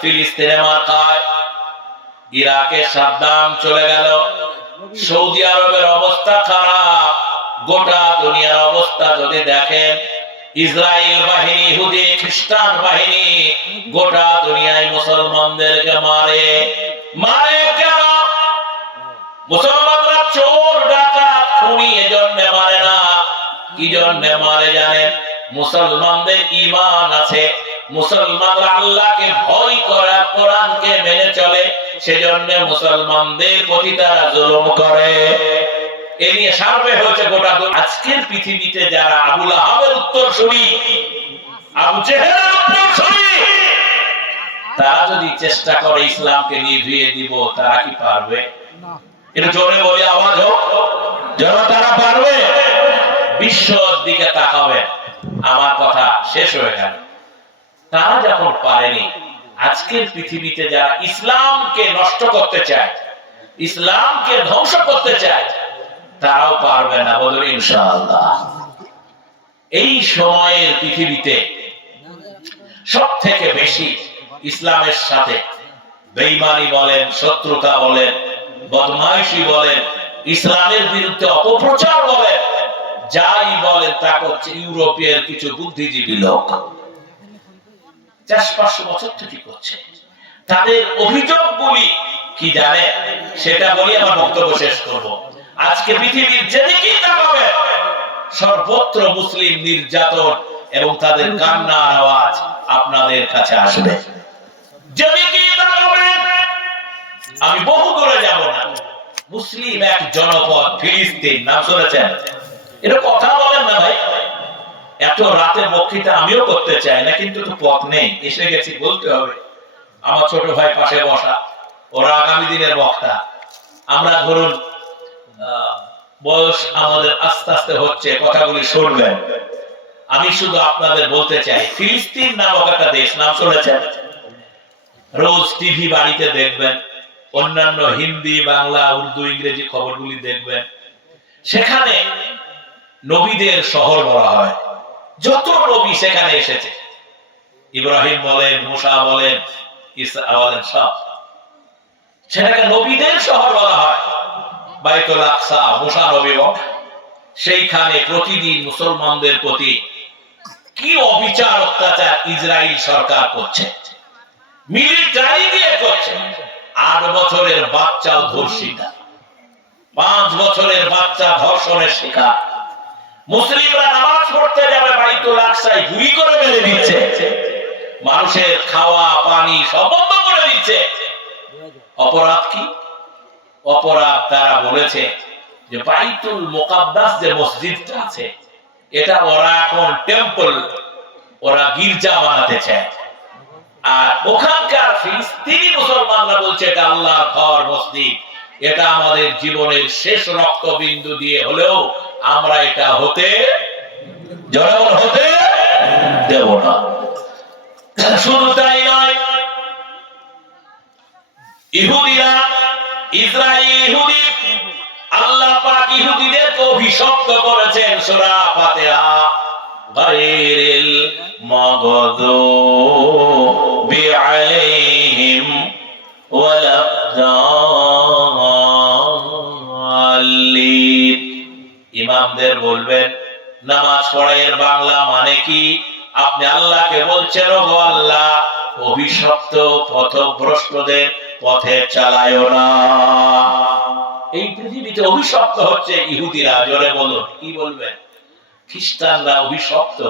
ফিলিস্তিনে মার খায় ইরাকে সাদ্দাম চলে গেল। সৌদি আরবের অবস্থা খারাপ। গোটা দুনিয়ার অবস্থা যদি দেখেন, ইসরায়েল বাহিনী, ইহুদি, খ্রিস্টান বাহিনী গোটা দুনিয়ায় মুসলমানদেরকে মারে। মারে কেন? মুসলমানরা চোর খুনি, এজন্য মারে না। কি জন্য মারে জানেন? মুসলমানদের ইমান আছে। মুসলমানরা আল্লাহকে ভয় করে, কোরআনকে মেনে চলে, সেজন্য মুসলমানদের প্রতি তারা জুলুম করে। এ নিয়ে সার্ভে হয়েছে গোটা আজকের পৃথিবীতে যারা আবুল আহমের উত্তর শুনি আবু জেহেলের উত্তর শুনি তারা যদি চেষ্টা করে ইসলামকে নিভিয়ে দিব, তারা কি পারবে? এটা জোরে বলে, আওয়াজ হোক। তারা পারবে? বিশ্বর দিকে তাকাবে আমার কথা শেষ হয়ে গেল। তারা যখন পারেনি, আজকের পৃথিবীতে যারা ইসলামকে নষ্ট করতে চায়, ইসলামকে ধ্বংস করতে চায়, তারাও পারবে না বলুন ইনশাআল্লাহ। এই সময়ের পৃথিবীতে সব থেকে বেশি ইসলামের সাথে বেইমানি বলেন, শত্রুতা বলেন, বদমাইশি বলেন, ইসলামের বিরুদ্ধে অপপ্রচার বলেন, যাই বলেন তা করছে ইউরোপের কিছু বুদ্ধিজীবী লোক। পাঁচশো বছর থেকে করছে। তাদের অভিযোগগুলি কি জানে? সেটা বলি আমার বক্তব্য শেষ করব। আজকে পৃথিবীর তাকাবে, সর্বত্র মুসলিম নির্যাতন এবং তাদের কান্নার আওয়াজ আপনাদের কাছে আসবে। যেদিকেই তাকাবেন আমি বহু দূরে যাব না। মুসলিম এক জনপদ ফিলিস্তিন, নাম শুনেছেন? এটা কথা বলেন না ভাই। এত রাতে বক্তৃতা আমিও করতে চাই না, কিন্তু তো পথ নেই। এসে গেছি, বলতে হবে। আমার ছোট ভাই পাশে বসা। ওরা আগামী দিনের বক্তা। আমরা ধরুন বয়স আমাদের আস্তে আস্তে হচ্ছে, কথাগুলি শুনবেন। আমি শুধু আপনাদের বলতে চাই, ফিলিস্তিন নামক একটা দেশ, নাম শুনেছেন? রোজ টিভি বাড়িতে দেখবেন, অন্যান্য হিন্দি, বাংলা, উর্দু, ইংরেজি খবরগুলি দেখবেন। সেখানে নবীদের শহর বলা হয়। যত নবী সেখানে এসেছে। ইব্রাহিম বলেন, মুসা বলেন ইসা বলেন, সব। সেটাকে নবীদের শহর বলা হয়। বাইতুল আকসা, মুসা নবী বলে। সেইখানে প্রতিদিন মুসলমানদের প্রতি কি অবিচার, অত্যাচার ইসরায়েল সরকার করছে। মিলিটারি দিয়ে করছে। আট বছরের বাচ্চাও ধর্ষিতা। পাঁচ বছরের বাচ্চা ধর্ষণের শিকার। মুসলিমরা নামাজ পড়তে যাবে বাইতুল আকসায় গুলি করে মেরে দিচ্ছে। মানুষের খাওয়া, পানি সব বন্ধ করে দিচ্ছে। অপরাধ কি? অপরাধ তারা বলেছে যে বাইতুল মোকাদ্দাস যে মসজিদটা আছে, এটা ওরা এখন টেম্পল ওরা গির্জা বানাতে চায় আর ওখানকার ফিলিস্তিনি মুসলমানরা বলছে, এটা আল্লাহর ঘর, মসজিদ। এটা আমাদের জীবনের শেষ রক্তবিন্দু দিয়ে হলেও আমরা এটা হতে জনগণ হতে দেব না। শুধু তাই নয়, ইহুদিরা, ইসরায়েল ইহুদি, আল্লাহ পাক ইহুদিদেরকে অভিশপ্ত করেছেন। সূরা ফাতিহা, গায়রিল মাগদুবি আলাইহিম ওয়ালা ইমামদের বলবেন, নামাজ পড়াইয়ের বাংলা মানে কি? আপনি আল্লাহকে বলছেন ও আল্লাহ, অভিশপ্ত পথভ্রষ্টদের পথে চালায়ও না। এই পৃথিবীতে অভিশপ্ত হচ্ছে ইহুদিরা, জোরে বলুন, কি বলবেন? খ্রিস্টানরা অভিশপ্ত,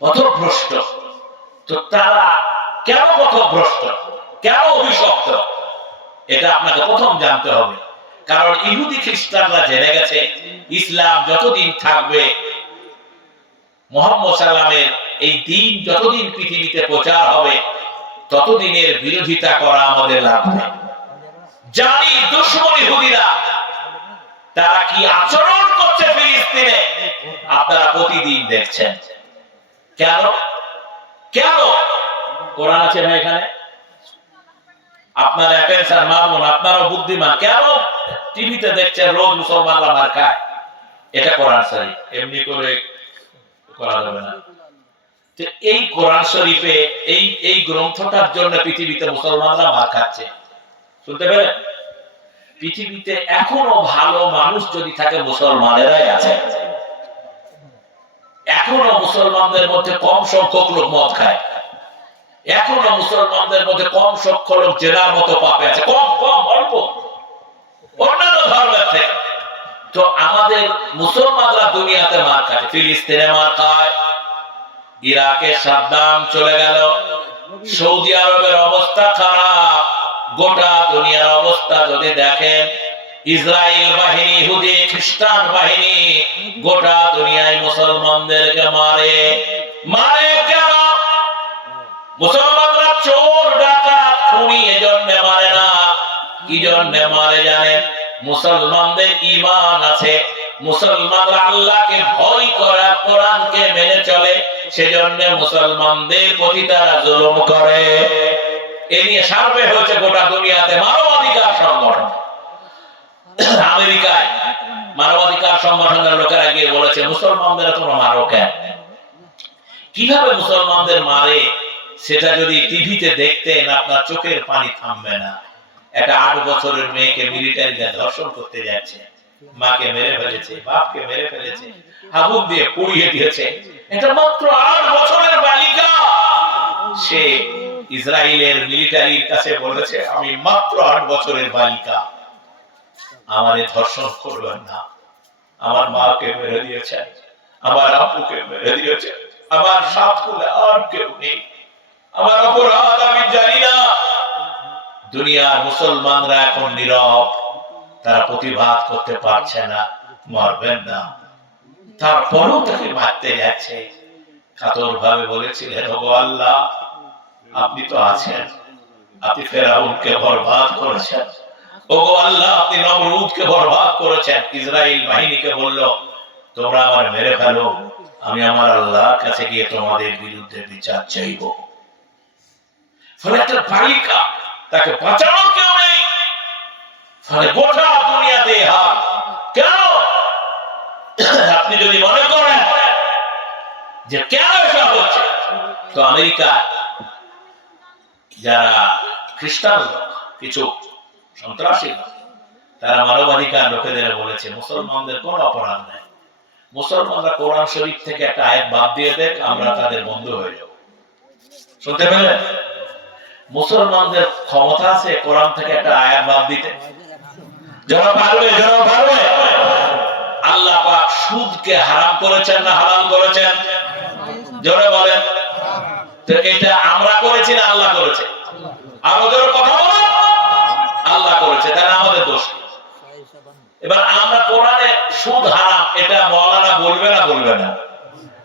পথভ্রষ্ট। তো তারা কেন পথভ্রষ্ট? কেন অভিশপ্ত? এটা আপনাকে প্রথম জানতে হবে। কারণ ইহুদি খ্রিস্টানরা জেনে গেছে, ইসলাম যতদিন থাকবে, মোহাম্মদ সাল্লামের এই দিন যতদিন পৃথিবীতে প্রচার হবে, ততদিনের বিরোধিতা করা আমাদের লাগবে জানি দুশ্মন ইহুদিরা, তারা কি আচরণ করছে ফিলিস্তিনে? আপনারা প্রতিদিন দেখছেন। কেন? কেন? কোরআন আছে ভাই এখানে? আপনারা আপনারাও বুদ্ধিমান। কেন? টিভিতে দেখছেন রোজ মুসলমানরা মার খায়। এটা কোরআন সারি এমনি করে করা যাবে না। এই কোরআন শরীফে, এই এই গ্রন্থটার জন্য পৃথিবীতে মুসলমানরা মার খাচ্ছে। শুনতে পেলেন? পৃথিবীতে এখনও ভালো মানুষ যদি থাকে, মুসলমানেরাই আছে। এখনও মুসলমানদের মধ্যে কম সংখ্যক লোক মদ খায়। এখনও মুসলমানদের মধ্যে কম সংখ্যক লোক জেনার মতো পাপে আছে। কম কম, অল্প। অন্যান্য ধর্মের থেকে। তো আমাদের মুসলমানরা দুনিয়াতে মার খায়, ফিলিস্তিনে মার খায়, ইরাকে সাদ্দাম চলে গেল, সৌদি আরবের অবস্থা খারাপ, গোটা দুনিয়ার অবস্থা যদি দেখেন, ইসরায়েল বাহিনী, ইহুদি, খ্রিস্টান বাহিনী গোটা দুনিয়ায় মুসলমানদেরকে মারে। মারে কেন? মুসলমানরা জন্য মারে জানেন মুসলমানদের ইমান আছে। মুসলমানরা আল্লাহকে ভয় করে, কোরআনকে মেনে চলে, সেজন্য মুসলমানদের প্রতি তারা জুলুম করে। এ নিয়ে সার্ভে হয়েছে গোটা দুনিয়াতে মানবাধিকার সংগঠন। আমেরিকায় মানবাধিকার সংগঠনের লোকেরা গিয়ে বলেছে, মুসলমানদের মারো কেন? কীভাবে মুসলমানদের মারে, সেটা যদি টিভিতে দেখতেন, আপনার চোখের পানি থামবে না। একটা আট বছরের মেয়েকে মিলিটারিতে ধর্ষণ করতে যাচ্ছে। মাকে মেরে ফেলেছে, বাপকে মেরে ফেলেছে আগুন দিয়ে পুড়িয়ে দিয়েছে। এটা মাত্র আট বছরের বালিকা। সে ইসরায়েলের মিলিটারির কাছে বলেছে, আমি মাত্র আট বছরের বালিকা। আমারে ধর্ষণ করবেন না। আমার মাকে মেরে দিয়েছেন, আমার আপুকে মেরে দিয়েছে আমার সাত কুলে আর কেউ নেই। আমার অপরাধ আমি জানি না। দুনিয়ার মুসলমানরা এখন নীরব। তারা প্রতিবাদ করতে পারছে না, মরবেন না। তারপরেও তাকে মারতে যাচ্ছে কাতর ভাবে বলেছিলেন আল্লাহ, আপনি তো আছেন। আপনি ফেরাউনকে বরবাদ করেছেন। ও গো আল্লাহ, আপনি নমরুদকে বরবাদ করেছেন। ইসরায়েল বাহিনীকে বলল, তোমরা আমার মেরে ফেলো। আমি আমার আল্লাহর কাছে গিয়ে তোমাদের বিরুদ্ধে বিচার চাইব। ফলে একটা বালিকা তাকে বাঁচানোর কেউ নেই। ফলে গোটা দুনিয়াতে হাল কেন? আপনি যদি মনে করেন যে কেন এসব হচ্ছে, তো আমেরিকা যারা খ্রিস্টান কিছু সন্ত্রাসী তারা মানবাধিকার লোকেদের বলেছে, মুসলমানদের কোনো অপরাধ নেই। মুসলমানরা কোরআন শরীফ থেকে একটা আয়াত বাদ দিয়ে দেখ, আমরা তাদের বন্ধু হয়ে যাব। শুনতে পেলেন? মুসলমানদের ক্ষমতা আছে, কোরআন থেকে একটা আয়াত বাদ দিতে। যারা পারবে যারা পারবে? আল্লাহ পাক সুদকে হারাম করেছেন না হালাল করেছেন? জোরে বলেন। এটা আমরা করেছি না আল্লাহ করেছে? আমাদের কথা বলেন। আল্লাহ করেছে, তাহলে আমাদের দোষ এবার আমরা কোরআনে সুদ হারাম, এটা মৌলানা বলবে না বলবে না।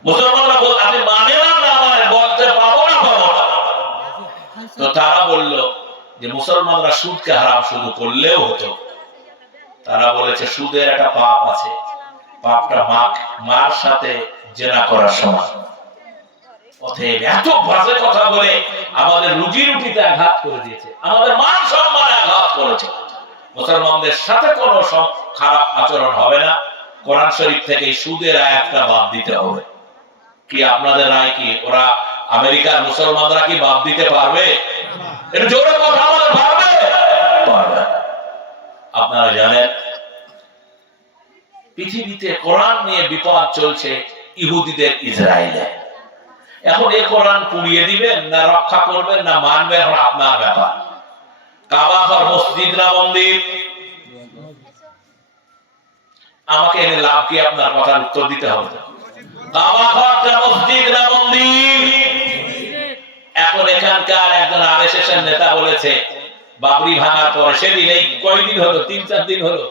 মুসলমানরা বল আপনি মানে না না মানে বলতে পাবো না পাবো না তো বলল যে মুসলমানরা সুদকে হারাম শুধু করলেও হতো। তারা বলেছে, সুদের একটা পাপ আছে। পাপটা মা মার সাথে জেনা করার সময় আচরণ হবে না। কোরআন শরীফ থেকে সুদের দিতে হবে। কি আপনাদের রায় কি? ওরা আমেরিকার মুসলমানরা কি বাদ দিতে পারবে? এটা জোরে কথা পারবে পারবে। আপনারা জানেন, পৃথিবীতে কোরআন নিয়ে বিপদ চলছে ইহুদিদের ইসরায়েলে। এখন এই কোরআন পুড়িয়ে দিবেন, না রক্ষা করবেন, না মানবেন, এখন আপনার ব্যাপার। কাবাঘর মসজিদ না মন্দির? আমাকে এনে লাভ কি? আপনার কথার উত্তর দিতে হবে। কাবাঘরটা আরএসএস নেতা বলেছে, বাবরি ভাঙার পরে সেদিন এই কয়দিন হলো, তিন চার দিন হলো,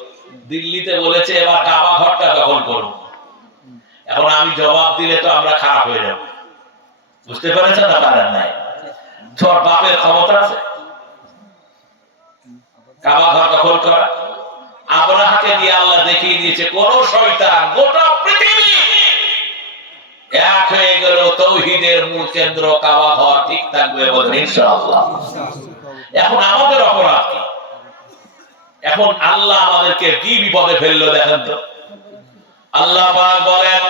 দিল্লিতে বলেছে, এবার কাবা ঘরটা দখল করব। এখন আমি জবাব দিলে তো আমরা খারাপ হয়ে যাব। বুঝতে পেরেছেন না? পারেন নাই তোর বাপের ক্ষমতা আছে। কাবা ঘর দখল করা। আবরাহাকে দিয়ে আল্লাহ দেখিয়ে দিয়েছে, কোন শয়তান গোটা পৃথিবী এক হয়ে গেল তাওহীদের মূল কেন্দ্র কাবা হওয়া ঠিক থাকবে বলেন ইনশাআল্লাহ। এখন আমাদের অপরাধ কি? এখন আল্লাহ আমাদেরকে কি বিপদে ফেলল দেখেন তো? আল্লাহ পাক বলেন,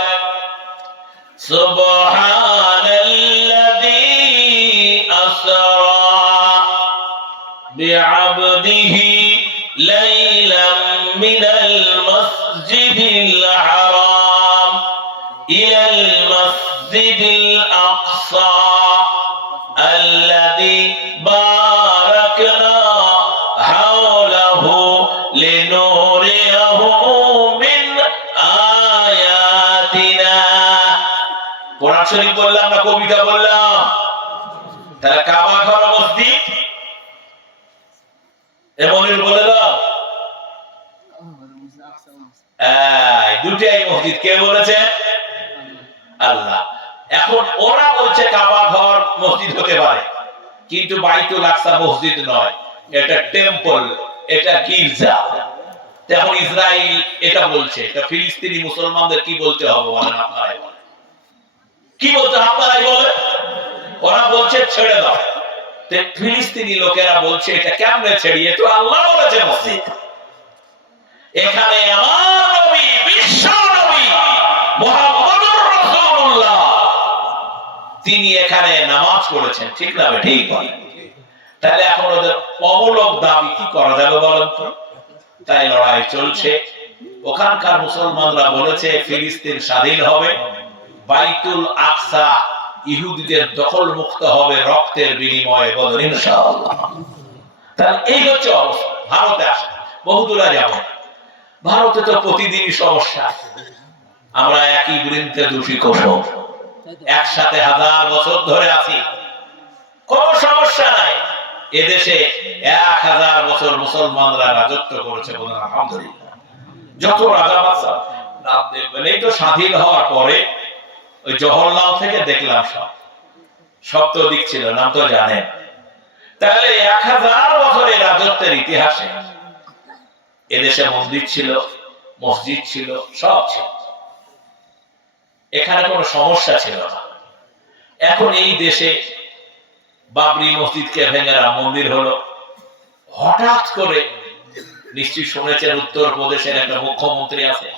সুবহানাল্লাযী আসরা বিআবদিহি লাইলাম মিনাল মসজিদিল হারাম। المسجد الأقصى الذي باركنا حوله لنوريه من آياتنا কোরআন শরীফ বললাম না কবিতা বললাম তাহলে কাবা ঘর মসজিদ এমনের বলে দাও এই, দুটাই মসজিদ কে বলেছে আল্লাহ এখন ওরা বলছে কাবা ঘর মসজিদ হতে পারে, কিন্তু বাইতুল আকসা মসজিদ নয়, এটা টেম্পল এটা গির্জা। তখন ইসরায়েল এটা বলছে, তা ফিলিস্তিনি মুসলমানদের কি বলতে হবে বলেন আপনারাই বলেন। কি বলতে আপনারাই বলেন? ওরা বলছে ছেড়ে দাও। তে ফিলিস্তিনি লোকেরা বলছে, এটা কেমনে ছেড়িয়ে? তো আল্লাহ বলেছে মসজিদ। এখানে আমার নবী বিশ্ব নবী মুহাম্মদুর রাসূলুল্লাহ তিনি এখানে নামাজ পড়েছেন, ঠিক না ঠিক তাহলে এখন ওদের অমূলক দাবি কি করা যাবে বলেন তো? তাই লড়াই চলছে। ওখানকার মুসলমানরা বলেছে, ফিলিস্তিন স্বাধীন হবে। বাইতুল আকসা ইহুদিদের দখল মুক্ত হবে রক্তের বিনিময়ে বলেন তাহলে এই হচ্ছে অবস্থা। ভারতে আসে বহুদূরা যাব। ভারতে তো প্রতিদিনই সমস্যা আমরা একই বৃন্তে দোষী কোষম একসাথে হাজার বছর ধরে আছি। কোন সমস্যা নাই। এদেশে এক হাজার বছর মুসলমানরা রাজত্ব করেছে বলে যত রাজা বাদশা, নাম তো স্বাধীন হওয়ার পরে ওই জওহরলাল থেকে দেখলাম সব। সব তো দিক নাম তো জানেন তাহলে এক হাজার বছরের রাজত্বের ইতিহাসে এদেশে মন্দির ছিল, মসজিদ ছিল, সব ছিল। এখানে কোনো সমস্যা ছিল না। এখন এই দেশে বাবরি মসজিদকে ভেঙে রাম মন্দির হলো। হঠাৎ করে নিশ্চয়ই শুনেছেন উত্তর প্রদেশের একটা মুখ্যমন্ত্রী আছে।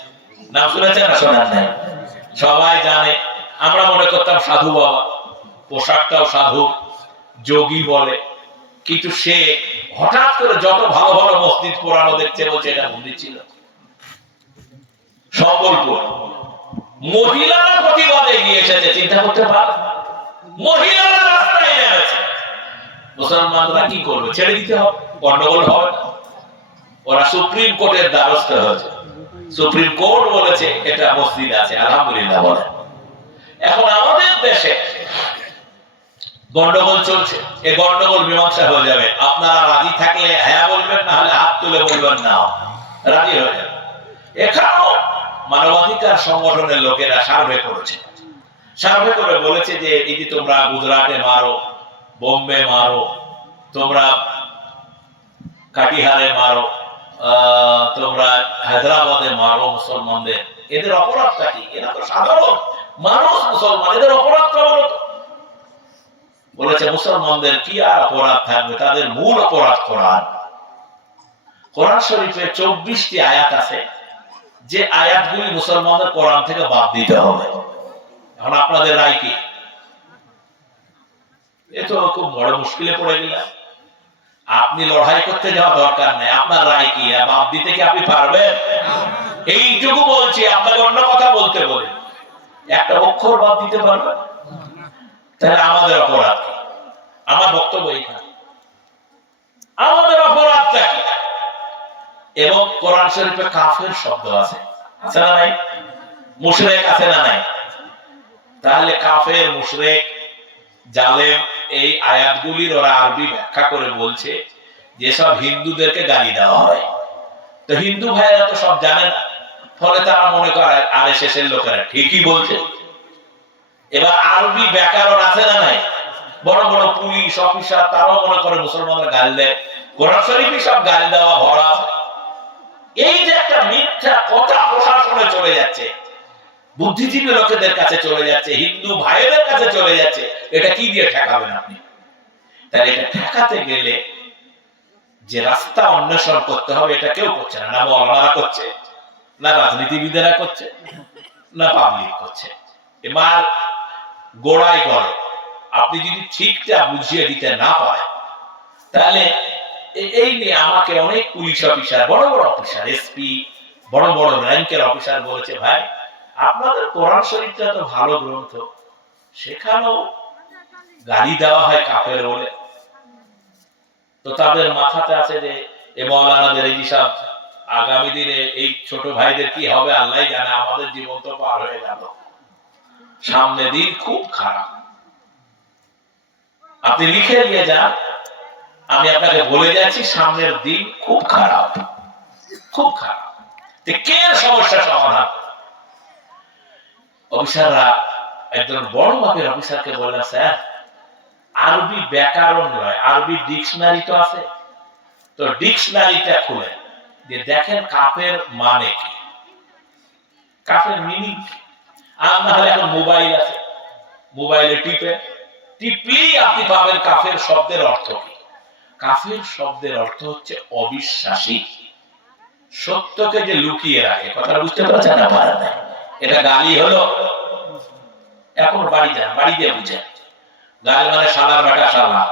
নাম শুনেছেন না শোনেন নাই? সবাই জানে, আমরা মনে করতাম সাধু বাবা। পোশাকটাও সাধু, যোগী বলে। কিন্তু সে হঠাৎ করে যত ভালো ভালো মসজিদ পুরানো দেখছে বলছে এটা মন্দির ছিল। সম্বলপুর। মহিলারা প্রতিবাদে গিয়েছে যে চিন্তা করতে পার। মহিলারা রাস্তায় নেমেছে। মুসলমানরা কি করবে? ছেড়ে দিতে হবে, গন্ডগোল হবে। ওরা সুপ্রিম কোর্টের দ্বারস্থ হয়েছে। সুপ্রিম কোর্ট বলেছে, এটা মসজিদ আছে, আলহামদুলিল্লাহ, বলে। এখন আমাদের দেশে গন্ডগোল চলছে। এ গন্ডগোল মীমাংসা হয়ে যাবে। আপনারা রাজি থাকলে হ্যাঁ বলবেন, না হলে হাত তুলে বলবেন, না। রাজি হয়ে যাবে। এখানেও মানবাধিকার সংগঠনের লোকেরা সার্ভে করেছে। সার্ভে করে বলেছে যে এই যে তোমরা গুজরাটে মারো, বোম্বে মারো, তোমরা কাটিহারে মারো তোমরা হায়দ্রাবাদে মারো মুসলমানদের। এদের অপরাধটা কি? এরা তো সাধারণ মানুষ মুসলমান, এদের অপরাধটা বলো বলেছে, মুসলমানদের কি আর অপরাধ থাকবে? তাদের মূল অপরাধ কোরআন। কোরআন শরীফে চব্বিশটি আয়াত আছে। যে আয়াতগুলি মুসলমানদের কোরআন থেকে বাদ দিতে হবে। এখন আপনাদের রায় কি? এ তো খুব বড় মুশকিলে পড়ে গেলাম। আপনি লড়াই করতে যাওয়া দরকার নেই। আপনার রায় কি? বাদ দিতে কি আপনি পারবেন? এইটুকু বলছি, আপনাকে অন্য কথা বলতে বলি। একটা অক্ষর বাদ দিতে পারবেন তাহলে আমাদের অপরাধ আমার বক্তব্য এইখানে। আমাদের অপরাধটা কি? এবং কোরআন শরীফে কাফের শব্দ আছে। নাই? মুশরেক আছে না নাই? তাহলে কাফের, মুশরেক, জালেম এই আয়াতগুলির ওরা আরবি ব্যাখ্যা করে বলছে, যেসব হিন্দুদেরকে গালি দেওয়া হয়। তো হিন্দু ভাইয়েরা তো সব জানে না। ফলে তারা মনে করে, আরে শেষের লোকেরা ঠিকই বলছে। এবার আরবি ব্যাকরণ আছে না নাই? বড় বড় পুলিশ অফিসার, তারাও মনে করে মুসলমানরা গাল দেয়। কোরআন শরীফই সব গাল দেওয়া ভরা আছে। এই যে একটা মিথ্যা কথা প্রশাসনে চলে যাচ্ছে, বুদ্ধিজীবী লোকেদের কাছে চলে যাচ্ছে, হিন্দু ভাইদের কাছে চলে যাচ্ছে, এটা কি দিয়ে ঠেকাবেন আপনি? তাহলে এটা ঠেকাতে গেলে যে রাস্তা অন্বেষণ করতে হবে, এটা কেউ করছে না না মৌলানারা করছে, না রাজনীতিবিদেরা করছে, না পাবলিক করছে। এবার গোড়ায় গড়ে, আপনি যদি ঠিকটা বুঝিয়ে দিতে না পারেন, তাহলে এই নিয়ে আমাকে অনেক পুলিশ অফিসার, বড় বড় অফিসার, এসপি, বড় বড় র্যাঙ্কের অফিসার বলেছে, ভাই, আপনাদের কোরআন শরীফটা তো ভালো গ্রন্থ। সেখানেও গালি দেওয়া হয় বলে। তো তাদের মাথাতে আছে যে, এ মৌলানাদের এই আগামী দিনে এই ছোট ভাইদের কি হবে আল্লাহ জানে, আমাদের জীবন তো পার হয়ে গেল। সামনে দিন খুব খারাপ। আপনি লিখে নিয়ে যান। আমি আপনাকে বলে যাচ্ছি, সামনের দিন খুব খারাপ। খুব খারাপ। কে সমস্যা সমাধান? অফিসাররা একজন বড় মাপের অফিসারকে বললেন, স্যার, আরবি ব্যাকরণ নয়, আরবি ডিকশনারি তো আছে। তো ডিকশনারিটা খুলে যে দেখেন কাপের মানে কি। কাপের মিনিং আর এখন মোবাইল আছে। মোবাইলে টিপে। টিপলেই আপনি পাবেন কাফের শব্দের অর্থ কি। কাফের শব্দের অর্থ হচ্ছে অবিশ্বাসী। সত্যকে যে লুকিয়ে রাখে কথা বুঝতে পারছেন না পারে না। এটা গালি হলো, এখন বাড়ি যান, বাড়ি দিয়ে বুঝে গাল মানে সালা বাটা সালা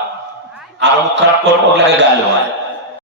আর মুখ খারাপ করব, ওগুলাকে গাল হয়